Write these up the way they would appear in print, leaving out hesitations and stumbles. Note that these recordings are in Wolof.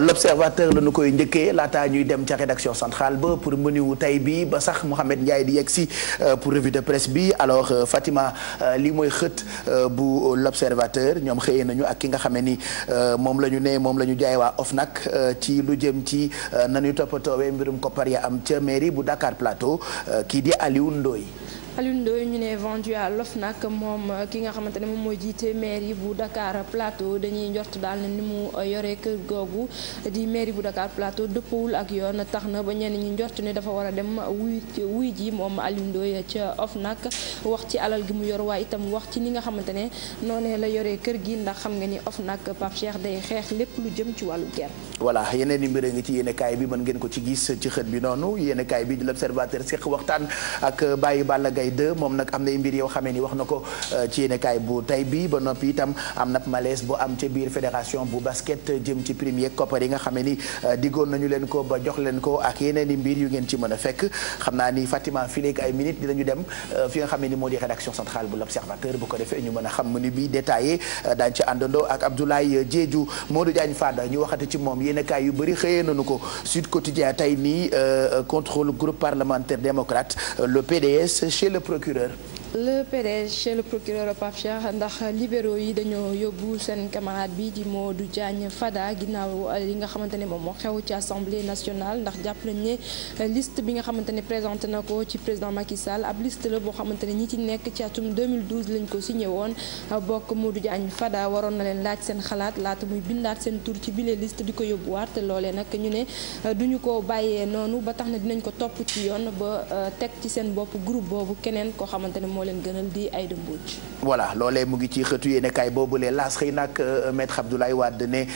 l'observateur la ñu koy njëkkee laataa ñuy dem ca rédaction centrale ba pour menu wu tey bi ba sax Mouhamed Ndiaye di yegg si pour revue de presse bi alors Fatima lii mooy xët bu l'observateur ñoom xëyee nañu ak ki nga xamee ni moom la ñu ne moom la ñu jaay waa OFNAC ci lu jëm ci nañu toppatoowee mbirum koppar ya am ca mairie bu Dakar Plateau kii di Aliou Ndoye. Aliou Ndoye ñu ne vendu à l'OFNAC moom ki nga xamante ne moom mooy jiite mairie bu Dakar Plateau dañuy njort daal ne ni mu yore kër googu di mairie bu Dakar Plateau dëppawul ak yoon tax na ba ñenn ñi njort ne dafa war a dem wuy ji moom Aliou Ndoye ca OFNAC wax ci alal gi mu yor waaye itam wax ci ni nga xamante ne noonee la yore kër gi ndax xam nga ni OFNAC Pape Cheikh day xeex lépp lu jëm ci wàllu ger. voilà yeneen i mbir a ngi ci yéenekaay bi mën ngeen ko ci gis ci xët bi noonu yéenekaay bi di l'observateur seq waxtaan ak Baye Balla Gaye moom nag am na mbir yoo xamee ni wax na ko ci yéenekaay bu tey bi ba noppi itam am na malaise bu am ca biir fédération bu basket jëm ci premier koppar yi nga xamee ni diggoon nañu leen ko ba jox leen ko ak yeneen i mbir yu ngeen ci mën a fekk xam naa ni Fatima fii léegi ay minutes dinañu dem fi nga xamee ni moo di rédaction centrale bu l'observateur bu ko defee ñu mën a xam menu bi détaillé daañu ci àndandoo ak Abdoulaye Diédhiou Modou Diagne Fada ñu waxati ci moom yéenekaay yu bëri xëyee nañu ko Sud Quotidien tey nii contrôle groupe parlementaire démocrate le PDS chez le procureur. Le PDS chez le procureur Pape Cheikh ndax libéraux yi dañoo yóbbu seen camarade bi di Modou Diagne Fada ginnaaw li nga xamante ne moom moo xew ci assemblée nationale ndax jàpp nañ ne liste bi nga xamante ne présenté na ko ci président Macky Sall ab liste la boo xamante ne ñi ci nekk ci atum 2012 lañ ko signé woon bokk Modou Diagne Fada waroon na leen laaj seen xalaat laata muy bindaat seen tur ci bile liste di ko yóbbuwaat te loolee nag ñu ne duñu ko bàyyee noonu ba tax na dinañ ko topp ci yoon ba teg ci seen bopp groupe boobu keneen koo xamante ne moo leen gënal di Aïda Mbodj. voilà loolee mu ngi ci xëtu yéenekaay boobulee laas xëy nag maître Abdoulaye Wade ne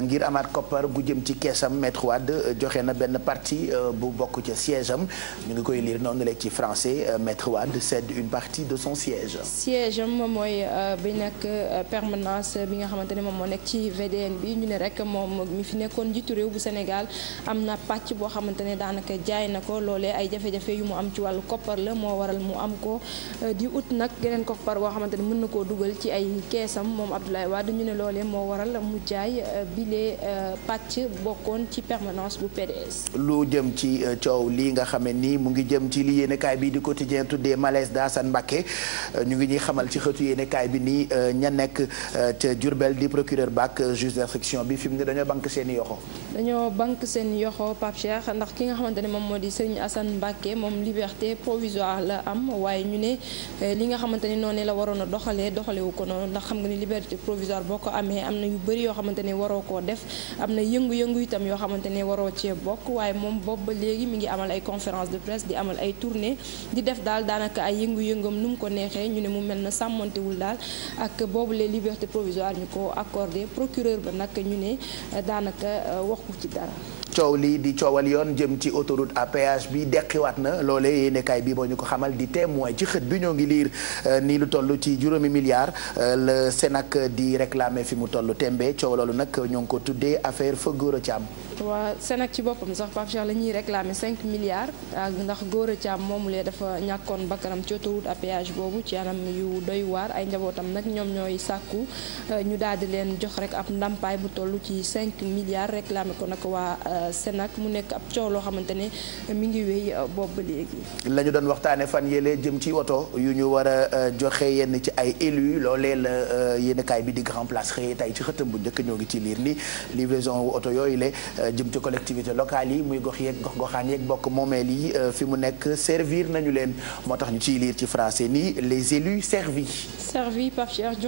ngir amaat koppar gu jëm ci keesam maître Wade joxe na benn partie bu bokk ca siège am ñu ngi koy lire noonu rek ci français maître Wade cède une partie de son siège. siège am mooy bi nekk permanence bi nga xamante ne moom moo nekk ci VDN bi ñu ne rek moom mi fi nekkoon njiitu réew bu Sénégal am na pàcc boo xamante ne daanaka jaay na ko loolee ay jafe-jafe yu mu am ci wàllu koppar la moo waral mu am ko di ut nag geneen koppar boo xamante ne mën na koo dugal ci ay keesam moom Abdoulaye Wade ñu ne loolee moo waral mu jaay bile pàcc bokkoon ci permanence bu PDS. lu jëm ci coow lii nga xam ne nii mu ngi jëm ci li yéenekaay bi di quotidien tuddee malaise d'Assane Mbacké ñu ngi ñuy xamal ci xëtu yéenekaay bi nii ña nekk ca Diourbel di procureur Bac juge d'instruction bi fi mu ne dañoo banque seen yoxo. dañoo banque seen yoxo Pape Cheikh ndax ki nga xamante ne moom moo di Serigne Assane Mbacké moom liberté provisoire la am waaye ñu ne li nga xamante ni noonu la waroon a doxalewu ko noonu ndax xam nga ni liberté provisoire boo ko amee am na yu bëri yoo xamante ne waroo koo def am na yëngu-yëngu itam yoo xamante ne waroo cee bokk waaye moom boobu ba léegi mi ngi amal ay conférence de presse di amal ay tournée di def daal daanaka ay yëngu-yëngam nu mu ko neexee ñu ne mu mel na sàmmantewul daal ak boobu les liberté provisoire ñu ko accordé procureur ba nag ñu ne daanaka waxu ci dara. coow lii di coowal yoon jëm ci autoroute à péage bi deqiwaat na loolee yéenekaay bi boo ñu ko xamal di témoin ci xët bi ñoo ngi liir nii lu toll ci juróomi milliards le Sénac di réclamer fi mu toll tembe coow loolu nag ñoo ngi ko tuddee affaire fa Gora Thiam. waa Sénac ci boppam sax Pape Cheikh la ñuy réclamer 5 milliards ndax Gora Thiam moomulee dafa ñàkkoon bakkanam ci autoroute à péage boobu ci anam yu doy waar ay njabootam nag ñoom ñooy sàkku ñu daal di leen jox rek ab ndàmpaay bu toll ci 5 milliards réclamer ko nag waa Sénac mu nekk ab coow loo xamante ne mi ngi wéy boobu ba léegi. la ñu doon waxtaanee fan yële jëm ci oto yu ñu war a joxe yenn ci ay élus loolee la yéenekaay bi di Grand Place xëyee tey ci xëtam bu njëkk ñoo ngi ci liir ni livraison wu oto yooyu la jëm ci collectivité locale yi muy gox yeeg gox-goxaan yeeg bokk moomeel yi fi mu nekk servir nañu leen moo tax ñu ciy liir ci français ni les élus servis. Pape Cheikh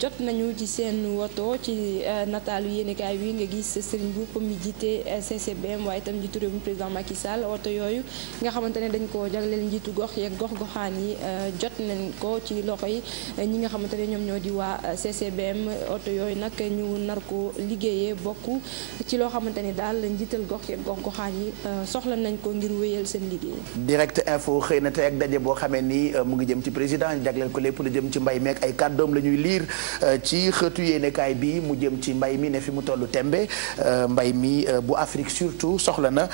jot nañu ci seen woto ci nataalu yéenekaay bi nga gis Serigne Mboup mi jiite CCBM waaye itam njiitu réew mi président Macky Sall oto yooyu nga xamante ne dañ ko jagleel njiitu gox yeeg gox-goxaan yi jot nañ ko ci loxo yi ñi nga xamante ne ñoom ñoo di waa CCBM oto yooyu nag ñu nar ko liggéeyee bokk ci loo xamante ni daal njiital gox yeeg gox-goxaan yi soxla nañ ko ngir wéyal seen liggéey. Direct Info xëy na tey ak daje boo xamee ni mu ngi jëm ci président jagleel ko lépp lu jëm ci mbay meek ay kàddoom la ñuy liir ci xëtu yéenekaay bi mu jëm ci mbay mi ne fi mu tollu tembe mbay mi bu Afrique surtout soxla na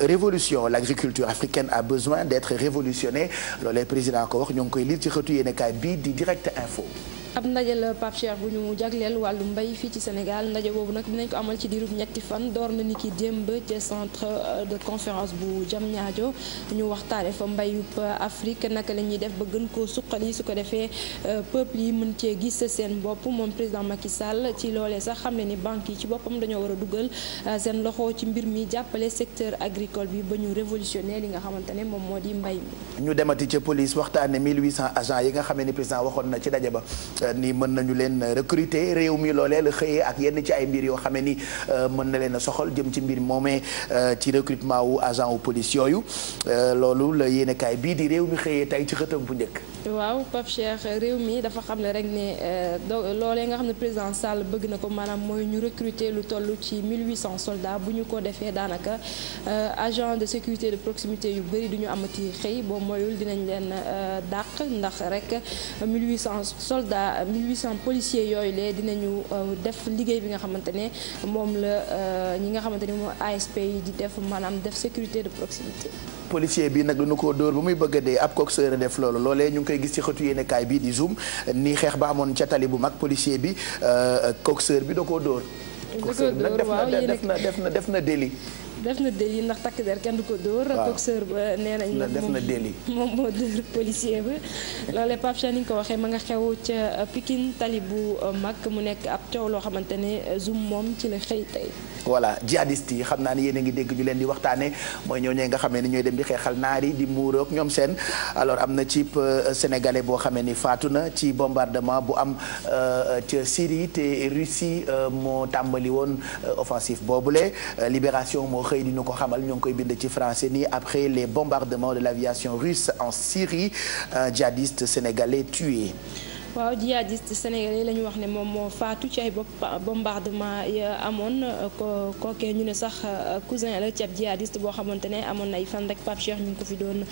révolution l'agriculture africaine a besoin d'être révolutionnée loolee président ko wax ñoo ngi koy liir ci xëtu yéenekaay bi di Direct Info. ab ndaje la Pape Cheikh bu ñu jagleel wàllu mbay fii ci Sénégal ndaje boobu nag dinañ ko amal ci diirub ñetti fan door na ni ki démb ci centre de conférence bu Diamniadio ñu waxtaane fa mbayub Afrique naka la ñuy def ba gën koo suqali su ko defee peuple yi mën cee gis seen bopp moom président Macky Sall ci loolee sax xam ne ni banques yi ci boppam dañoo war a dugal seen loxo ci mbir mi jàppale secteur agricole bi ba ñu révolutionner li nga xamante ne moom moo di mbay mi. ñu demati ca police waxtaane 1800 agents yi nga xam ne président waxoon na ci daje ba. ni mën nañu leen recruter réew mi loolee la xëyee ak yenn ci ay mbir yoo xam ne ni mën na leen a soxal jëm ci mbir moomee ci recrutement wu agent wu police yooyu loolu la yéenekaay bii di réew mi xëyee tey ci xëtam bu njëkk. waaw Pape Cheikh réew mi dafa xam ne rek ne loolee nga xam ne président Sall bëgg na ko maanaam mooy ñu recruter lu toll ci 1800 soldats bu ñu ko defee daanaka agent de sécurité de proximité yu bëri du ñu amati xëy boo moyul dinañ leen dàq ndax rek 1800 soldats. 1800 policiers yooyu lee dinañu def liggéey bi nga xamante ne moom la ñi nga xamante ne moom ASP yi di def maanaam def sécurité de proximité. policier bi nag dañu ko dóor ba muy bëgg a dee ab coxeur def loolu loolee ñu ngi koy gis ci xëtu yéenekaay bii di Zoom ni xeex ba amoon ca tali bu mag policier bi coxeur bi da koo dóor. coxeur bi nag def na délit. def na délit ndax takk der kenn du ko dóor. waaw coxeur ba nee nañ nag def na délit moom moo dóor policier ba. loolee Pape Cheikh ni nga ko waxee ma nga xew ca Pikine tali bu mag mu nekk ab coow loo xamante ne Zoom moom ci la xëy tey. voilà djihadistes yi xam naa ne yéen a ngi dégg ñu leen di waxtaane mooy ñooñee nga xamee ni ñooy dem di xeexal naari di muurook ñoom seen alors am na ci sénégalais boo xamee ni faatu na ci bombardement bu am ca Syrie te Russie moo tàmbali woon offensive boobule Libération moo xëy di ñu ko xamal ñoo ngi koy bind ci français ni après les bombardements de l'aviation russe en Syrie un djihadiste sénégalais tué. waaw djihadiste sénégalais la ñu wax ne moom moo faatu ci ay bombardement ya amoon kookee ñu ne sax cousin la ci ab djihadiste boo xamante ne amoon na ay fan rek Pape Cheikh ñu ngi ko fi doon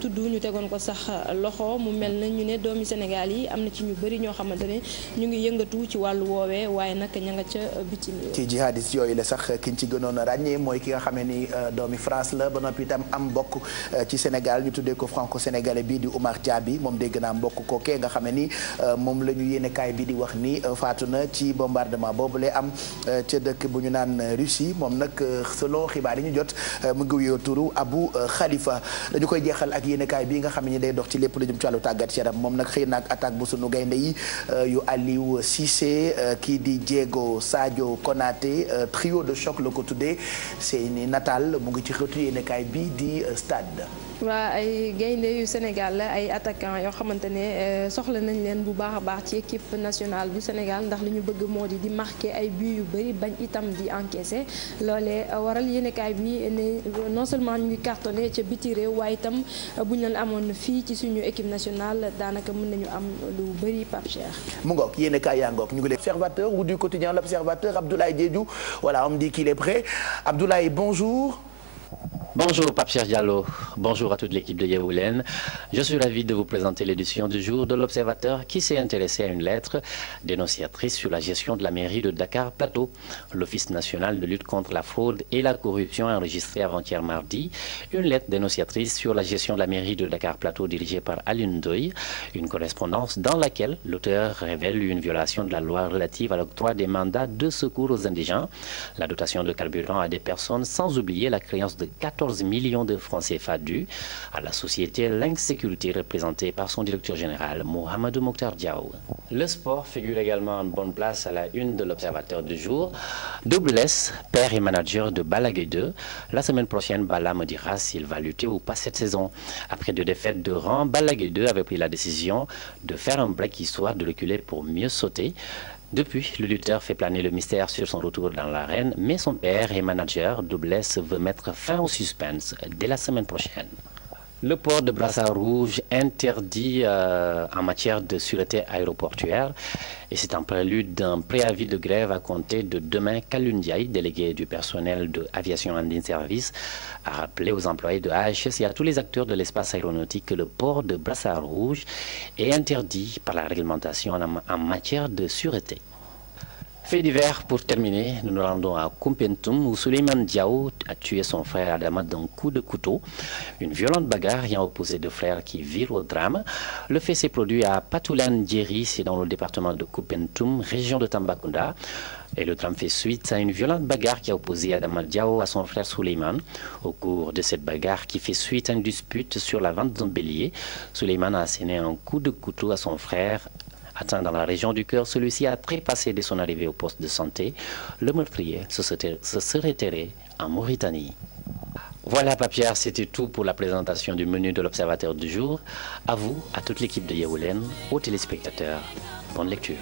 tudd ñu tegoon ko sax loxo mu mel na ñu ne doomi Sénégal yi am na ci ñu bëri ñoo xamante ne ñu ngi yëngatu ci wàllu woowee waaye nag ña nga ca bitim réew. ci djihadiste yooyu la sax kiñ ci gënoon a ràññee mooy ki nga xamee ni doomi France la ba noppi itam am mbokk ci Sénégal ñu tuddee ko franco-sénégalais bii di Oumar Diaby moom dégg naa mbokk kookee nga xamee ni moom la ñu yéenekaay bi di wax ni faatu na ci bombardement boobu lay am ca dëkk bu ñu naan Russie moom nag selon xibaar yi ñu jot mu ngi wuyoo turu Abu Khalifa dañu koy jeexal ak yéenekaay bi nga xam ne day dox ci lépp lu jëm ci wàllu tàggat yaram moom nag xëy na ak attaque bu sunu gaynde yi yu Aliou Cissé kii di Diego Sadio Konaté trio de choc la ko tuddee seeni nataal mu ngi ci xëtu yéenekaay bi di Stade. waa ay gaynde yu Sénégal la ay attaquant yoo xamante ne soxla nañ leen bu baax a baax ci équipe nationale bu Sénégal ndax li ñu bëgg moo di marquer ay buts yu bëri bañ itam di encaisser loolee waral yéenekaay bi ne non seulement ñu ngi cartonné ca biti réew waaye itam bu ñu leen amoon fii ci suñu équipe nationale daanaka mën nañu am lu bëri Pape Cheikh. mu ngoog yéenekaay yaa ngoog ñu ngi l'Observateur ou du quotidien l'Observateur Abdoulaye Diédhiou voilà on me dit qu'il est prêt Abdoulaye bonjour. Bonjour Pape Cheikh Diallo, bonjour à toute l'équipe de Yeewu Leen. Je suis ravi de vous présenter l'édition du jour de l'Observateur qui s'est intéressé à une lettre dénonciatrice sur la gestion de la mairie de Dakar Plateau. L'Office national de lutte contre la fraude et la corruption a enregistré avant-hier mardi une lettre dénonciatrice sur la gestion de la mairie de Dakar Plateau dirigée par Alioune Ndoye, une correspondance dans laquelle l'auteur révèle une violation de la loi relative à l'octroi des mandats de secours aux indigents, la dotation de carburant à des personnes, sans oublier la créance de 14 millions de francs CFA dus à la société L'insécurité représentée par son directeur général Mohamedou Mokhtar Diaw. Le sport figure également en bonne place à la une de l'Observateur du jour. Double S, père et manager de Balla Gaye 2. La semaine prochaine, Balla me dira s'il va lutter ou pas cette saison. Après 2 défaites de rang, Balla Gaye 2 avait pris la décision de faire un break histoire de reculer pour mieux sauter. Depuis, le lutteur fait planer le mystère sur son retour dans l'arène, mais son père et manager, Double S, veut mettre fin au suspense dès la semaine prochaine. Le port de brassard rouge interdit en matière de sûreté aéroportuaire et c'est en prélude d'un préavis de grève à compter de demain qu'Alioune Ndiaye, délégué du personnel de Aviation Andine Service, a rappelé aux employés de AHS et à tous les acteurs de l'espace aéronautique que le port de brassard rouge est interdit par la réglementation en matière de sûreté. Fait divers pour terminer, nous nous rendons à Koumpentoum où Souleymane Diaw a tué son frère Adama d'un coup de couteau. Une violente bagarre ayant opposé deux frères qui virent au drame. Le fait s'est produit à Patoulan Djeri, c'est dans le département de Koumpentoum, région de Tambacounda. Et le drame fait suite à une violente bagarre qui a opposé Adama Diaw à son frère Souleymane. Au cours de cette bagarre qui fait suite à une dispute sur la vente d'un bélier, Souleymane a asséné un coup de couteau à son frère. Atteint dans la région du cœur, celui-ci a trépassé dès son arrivée au poste de santé. Le meurtrier se serait terré en Mauritanie. Voilà, Papierre, c'était tout pour la présentation du menu de l'Observateur du jour. À vous, à toute l'équipe de Yeewu Leen, aux téléspectateurs, bonne lecture.